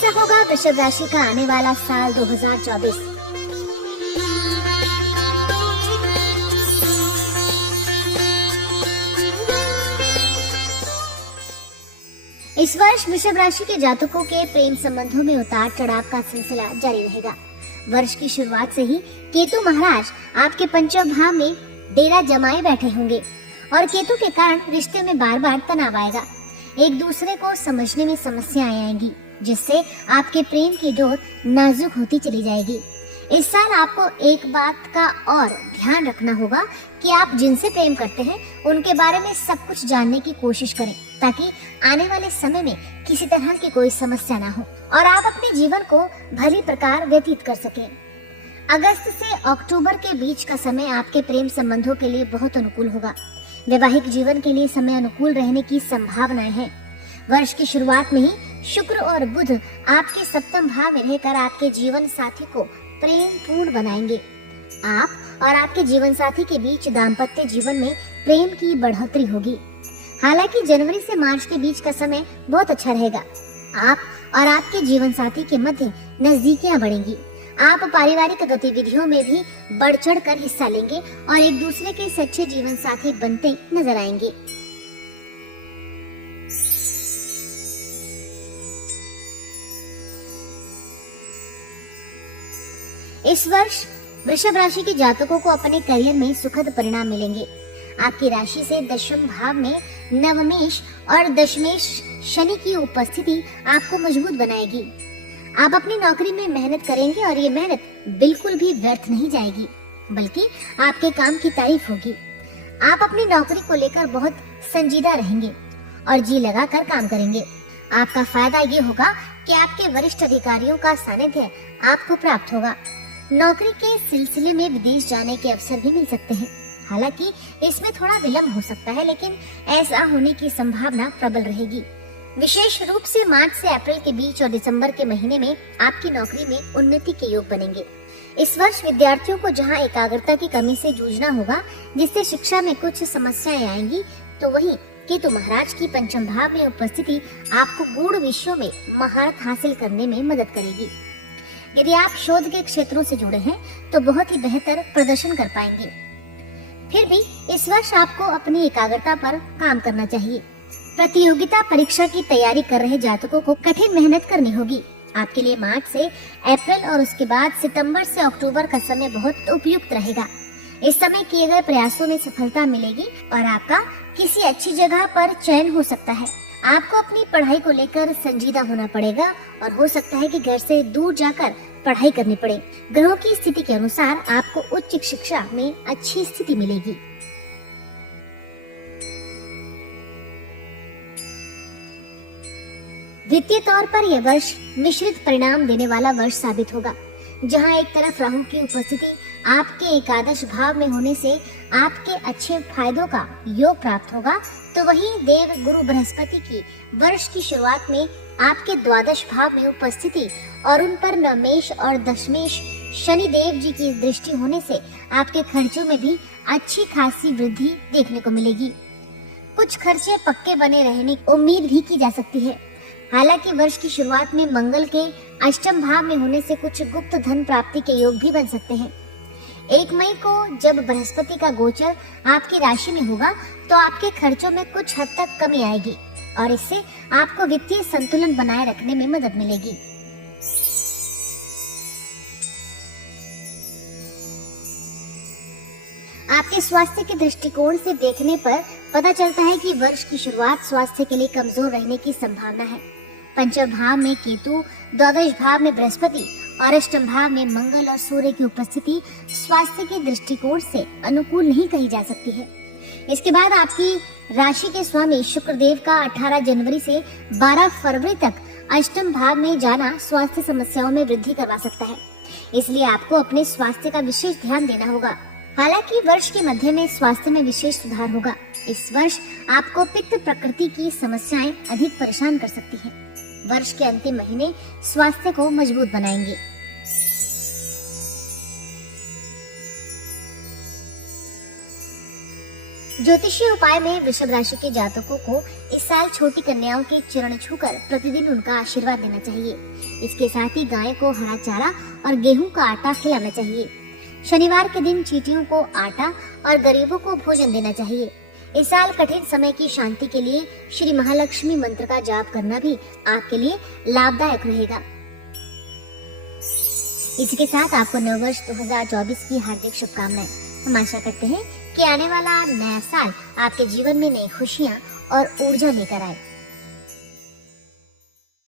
कैसा होगा वृषभ राशि का आने वाला साल 2024। इस वर्ष वृषभ राशि के जातकों के प्रेम संबंधों में उतार चढ़ाव का सिलसिला जारी रहेगा। वर्ष की शुरुआत से ही केतु महाराज आपके पंचम भाव में डेरा जमाए बैठे होंगे और केतु के कारण रिश्ते में बार बार तनाव आएगा। एक दूसरे को समझने में समस्याएं आएंगी, जिससे आपके प्रेम की डोर नाजुक होती चली जाएगी। इस साल आपको एक बात का और ध्यान रखना होगा कि आप जिनसे प्रेम करते हैं उनके बारे में सब कुछ जानने की कोशिश करें, ताकि आने वाले समय में किसी तरह की कोई समस्या ना हो और आप अपने जीवन को भली प्रकार व्यतीत कर सकें। अगस्त से अक्टूबर के बीच का समय आपके प्रेम संबंधों के लिए बहुत अनुकूल होगा। वैवाहिक जीवन के लिए समय अनुकूल रहने की संभावनाएं हैं। वर्ष की शुरुआत में ही शुक्र और बुध आपके सप्तम भाव में रहकर आपके जीवन साथी को प्रेम पूर्ण बनाएंगे। आप और आपके जीवन साथी के बीच दाम्पत्य जीवन में प्रेम की बढ़ोतरी होगी। हालांकि जनवरी से मार्च के बीच का समय बहुत अच्छा रहेगा। आप और आपके जीवन साथी के मध्य नजदीकियां बढ़ेंगी। आप पारिवारिक गतिविधियों में भी बढ़ चढ़ कर हिस्सा लेंगे और एक दूसरे के सच्चे जीवन साथी बनते नजर आएंगे। इस वर्ष वृषभ राशि के जातकों को अपने करियर में सुखद परिणाम मिलेंगे। आपकी राशि से दशम भाव में नवमेश और दशमेश शनि की उपस्थिति आपको मजबूत बनाएगी। आप अपनी नौकरी में मेहनत करेंगे और ये मेहनत बिल्कुल भी व्यर्थ नहीं जाएगी, बल्कि आपके काम की तारीफ होगी। आप अपनी नौकरी को लेकर बहुत संजीदा रहेंगे और जी लगाकर काम करेंगे। आपका फायदा ये होगा कि आपके वरिष्ठ अधिकारियों का सानिध्य आपको प्राप्त होगा। नौकरी के सिलसिले में विदेश जाने के अवसर भी मिल सकते हैं। हालांकि इसमें थोड़ा विलंब हो सकता है, लेकिन ऐसा होने की संभावना प्रबल रहेगी। विशेष रूप से मार्च से अप्रैल के बीच और दिसंबर के महीने में आपकी नौकरी में उन्नति के योग बनेंगे। इस वर्ष विद्यार्थियों को जहां एकाग्रता की कमी से जूझना होगा, जिससे शिक्षा में कुछ समस्याएं आएंगी, तो वहीं केतु महाराज की पंचम भाव में उपस्थिति आपको गूढ़ विषयों में महारत हासिल करने में मदद करेगी। यदि आप शोध के क्षेत्रों से जुड़े हैं तो बहुत ही बेहतर प्रदर्शन कर पाएंगे। फिर भी इस वर्ष आपको अपनी एकाग्रता पर काम करना चाहिए। प्रतियोगिता परीक्षा की तैयारी कर रहे जातकों को कठिन मेहनत करनी होगी। आपके लिए मार्च से अप्रैल और उसके बाद सितंबर से अक्टूबर का समय बहुत उपयुक्त रहेगा। इस समय किए गए प्रयासों में सफलता मिलेगी और आपका किसी अच्छी जगह पर चयन हो सकता है। आपको अपनी पढ़ाई को लेकर संजीदा होना पड़ेगा और हो सकता है कि घर से दूर जाकर पढ़ाई करनी पड़े। ग्रहों की स्थिति के अनुसार आपको उच्च शिक्षा में अच्छी स्थिति मिलेगी। वित्तीय तौर पर यह वर्ष मिश्रित परिणाम देने वाला वर्ष साबित होगा। जहां एक तरफ राहु की उपस्थिति आपके एकादश भाव में होने से आपके अच्छे फायदों का योग प्राप्त होगा, तो वहीं देव गुरु बृहस्पति की वर्ष की शुरुआत में आपके द्वादश भाव में उपस्थिति और उन पर नवमेश और दशमेश शनि देव जी की दृष्टि होने से आपके खर्चों में भी अच्छी खासी वृद्धि देखने को मिलेगी। कुछ खर्चे पक्के बने रहने की उम्मीद भी की जा सकती है। हालांकि वर्ष की शुरुआत में मंगल के अष्टम भाव में होने से कुछ गुप्त धन प्राप्ति के योग भी बन सकते हैं। 1 मई को जब बृहस्पति का गोचर आपकी राशि में होगा, तो आपके खर्चों में कुछ हद तक कमी आएगी और इससे आपको वित्तीय संतुलन बनाए रखने में मदद मिलेगी। आपके स्वास्थ्य के दृष्टिकोण से देखने पर पता चलता है कि वर्ष की शुरुआत स्वास्थ्य के लिए कमजोर रहने की संभावना है। पंचम भाव में केतु, द्वादश भाव में बृहस्पति और अष्टम भाव में मंगल और सूर्य की उपस्थिति स्वास्थ्य के दृष्टिकोण से अनुकूल नहीं कही जा सकती है। इसके बाद आपकी राशि के स्वामी शुक्रदेव का 18 जनवरी से 12 फरवरी तक अष्टम भाव में जाना स्वास्थ्य समस्याओं में वृद्धि करवा सकता है। इसलिए आपको अपने स्वास्थ्य का विशेष ध्यान देना होगा। हालांकि वर्ष के मध्य में स्वास्थ्य में विशेष सुधार होगा। इस वर्ष आपको पित्त प्रकृति की समस्याएं अधिक परेशान कर सकती हैं। वर्ष के अंतिम महीने स्वास्थ्य को मजबूत बनाएंगे। ज्योतिषीय उपाय में वृषभ राशि के जातकों को इस साल छोटी कन्याओं के चरण छूकर प्रतिदिन उनका आशीर्वाद देना चाहिए। इसके साथ ही गाय को हरा चारा और गेहूं का आटा खिलाना चाहिए। शनिवार के दिन चींटियों को आटा और गरीबों को भोजन देना चाहिए। इस साल कठिन समय की शांति के लिए श्री महालक्ष्मी मंत्र का जाप करना भी आपके लिए लाभदायक रहेगा। इसी के साथ आपको नववर्ष 2024 की हार्दिक शुभकामनाएं। हम आशा करते हैं कि आने वाला नया साल आपके जीवन में नई खुशियां और ऊर्जा लेकर आए।